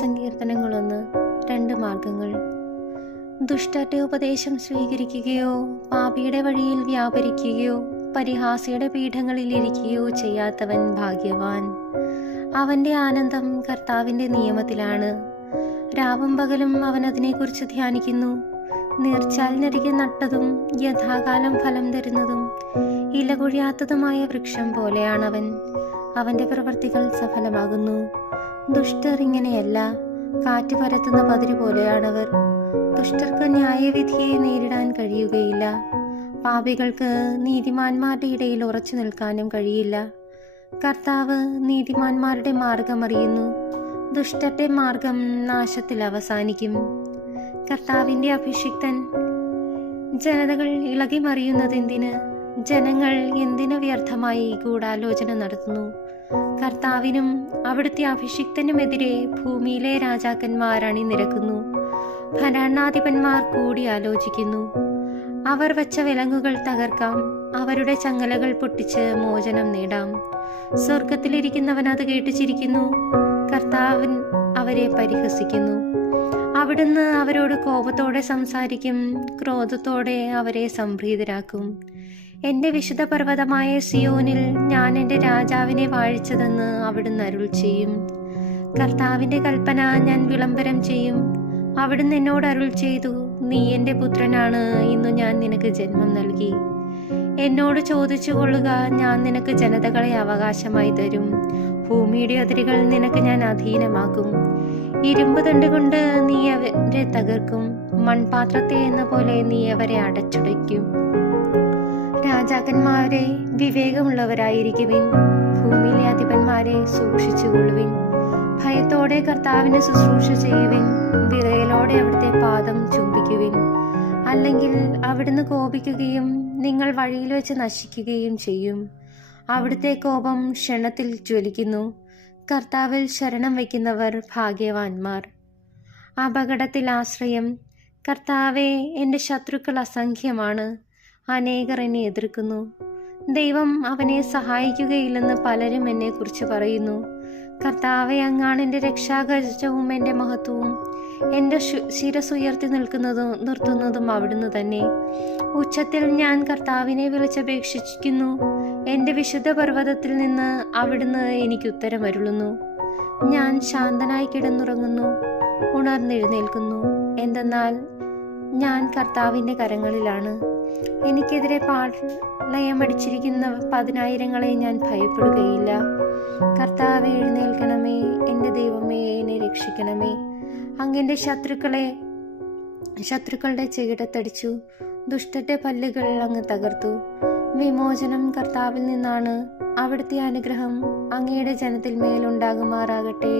സങ്കീർത്തനങ്ങളൊന്ന്. 2 മാർഗങ്ങൾ. ദുഷ്ടന്റെ ഉപദേശം സ്വീകരിക്കുകയോ പാപിയുടെ വഴിയിൽ വ്യാപരിക്കുകയോ പരിഹാസിയുടെ പീഠങ്ങളിൽ ഇരിക്കുകയോ ചെയ്യാത്തവൻ ഭാഗ്യവാൻ. അവന്റെ ആനന്ദം കർത്താവിന്റെ നിയമത്തിലാണ്. രാവും പകലും അവൻ അതിനെക്കുറിച്ച് ധ്യാനിക്കുന്നു. നീർച്ചാലിനരികെ നട്ടതും യഥാകാലം ഫലം തരുന്നതും ഇലകൊഴിയാത്തതുമായ വൃക്ഷം പോലെയാണവൻ. അവന്റെ പ്രവൃത്തികൾ സഫലമാകുന്നു. ദുഷ്ടർ ഇങ്ങനെയല്ല, കാറ്റ് പരത്തുന്ന പതിര് പോലെയാണവർ. ദുഷ്ടർക്ക് ന്യായവിധിയെ നേരിടാൻ കഴിയുകയില്ല. പാപികൾക്ക് നീതിമാന്മാരുടെ ഇടയിൽ ഉറച്ചു നിൽക്കാനും കഴിയില്ല. കർത്താവ് നീതിമാന്മാരുടെ മാർഗം അറിയുന്നു. ദുഷ്ടന്റെ മാർഗം നാശത്തിൽ അവസാനിക്കും. കർത്താവിന്റെ അഭിഷിക്തൻ. ജനതകൾ ഇളകി മറിയുന്നതെന്തിന്? ജനങ്ങൾ എന്തിനു വ്യർത്ഥമായി ഗൂഢാലോചന നടത്തുന്നു? കർത്താവിനും അവിടുത്തെ അഭിഷിക്തനുമെതിരെ ഭൂമിയിലെ രാജാക്കന്മാർ അണിനിരക്കുന്നു. ഭരണാധിപന്മാർ കൂടി ആലോചിക്കുന്നു. അവർ വച്ച വിലങ്ങുകൾ തകർക്കാം, അവരുടെ ചങ്ങലകൾ പൊട്ടിച്ച് മോചനം നേടാം. സ്വർഗത്തിലിരിക്കുന്നവൻ അത് കേട്ട് ചിരിക്കുന്നു. കർത്താവൻ അവരെ പരിഹസിക്കുന്നു. അവിടുന്ന് അവരോട് കോപത്തോടെ സംസാരിക്കും, ക്രോധത്തോടെ അവരെ സംപ്രീതരാക്കും. എൻ്റെ വിശുദ്ധ പർവ്വതമായ സിയോനിൽ ഞാൻ എൻ്റെ രാജാവിനെ വാഴിച്ചതെന്ന് അവിടുന്ന് അരുൾ ചെയ്യും. കർത്താവിൻ്റെ കൽപ്പന ഞാൻ വിളംബരം ചെയ്യും. അവിടുന്ന് എന്നോട് അരുൾ ചെയ്തു, നീ എൻ്റെ പുത്രനാണ്, ഇന്നു ഞാൻ നിനക്ക് ജന്മം നൽകി. എന്നോട് ചോദിച്ചു കൊള്ളുക, ഞാൻ നിനക്ക് ജനതകളെ അവകാശമായി തരും. ഭൂമിയുടെ അതിരുകൾ നിനക്ക് ഞാൻ അധീനമാക്കും. ഇരുമ്പ് തണ്ട് കൊണ്ട് നീ അവരെ തകർക്കും, മൺപാത്രത്തെ എന്ന പോലെ നീ അവരെ അടച്ചുടയ്ക്കും. രാജാക്കന്മാരെ വിവേകമുള്ളവരായിരിക്കുവിൻ, ഭൂമിയിലെ അധിപന്മാരെ സൂക്ഷിച്ചുകൊള്ളുവിൻ. ഭയത്തോടെ കർത്താവിന് ശുശ്രൂഷ ചെയ്യുവിൻ, വിറയലോടെ അവിടുത്തെ പാദം ചുംബിക്കുവിൻ. അല്ലെങ്കിൽ അവിടുന്ന് കോപിക്കുകയും നിങ്ങൾ വഴിയിൽ വെച്ച് നശിക്കുകയും ചെയ്യും. അവിടുത്തെ കോപം ക്ഷണത്തിൽ ജ്വലിക്കുന്നു. കർത്താവിൽ ശരണം വയ്ക്കുന്നവർ ഭാഗ്യവാന്മാർ. അപകടത്തിൽ ആശ്രയം. കർത്താവെ, എൻ്റെ ശത്രുക്കൾ അസംഖ്യമാണ്, അനേകർ എന്നെ എതിർക്കുന്നു. ദൈവം അവനെ സഹായിക്കുകയില്ലെന്ന് പലരും എന്നെക്കുറിച്ച് പറയുന്നു. കർത്താവെ, അങ്ങാണ് എൻ്റെ രക്ഷാകവചവും എൻ്റെ മഹത്വവും. എൻ്റെ ശിരസുയർത്തി നിർത്തുന്നതും അവിടുന്ന് തന്നെ. ഉച്ചത്തിൽ ഞാൻ കർത്താവിനെ വിളിച്ചപേക്ഷിക്കുന്നു. എൻ്റെ വിശുദ്ധ പർവ്വതത്തിൽ നിന്ന് അവിടുന്ന് എനിക്ക് ഉത്തരമരുളുന്നു. ഞാൻ ശാന്തനായി കിടന്നുറങ്ങുന്നു, ഉണർന്നെഴുന്നേൽക്കുന്നു. എന്തെന്നാൽ ഞാൻ കർത്താവിൻ്റെ കരങ്ങളിലാണ്. എനിക്കെതിരെ പാളയമടിച്ചിരിക്കുന്ന 10,000 ഞാൻ ഭയപ്പെടുകയില്ല. കർത്താവെ, എഴുന്നേൽക്കണമേ. എൻ്റെ ദൈവമേ, എന്നെ രക്ഷിക്കണമേ. അങ്ങെൻ്റെ ശത്രുക്കളുടെ ചെകിടത്തടിച്ചു, ദുഷ്ടന്റെ പല്ലുകൾ അങ്ങ് തകർത്തു. വിമോചനം കർത്താവിൽ നിന്നാണ്. അവിടുത്തെ അനുഗ്രഹം അങ്ങയുടെ ജനത്തിൽ മേലുണ്ടാകുമാറാകട്ടെ.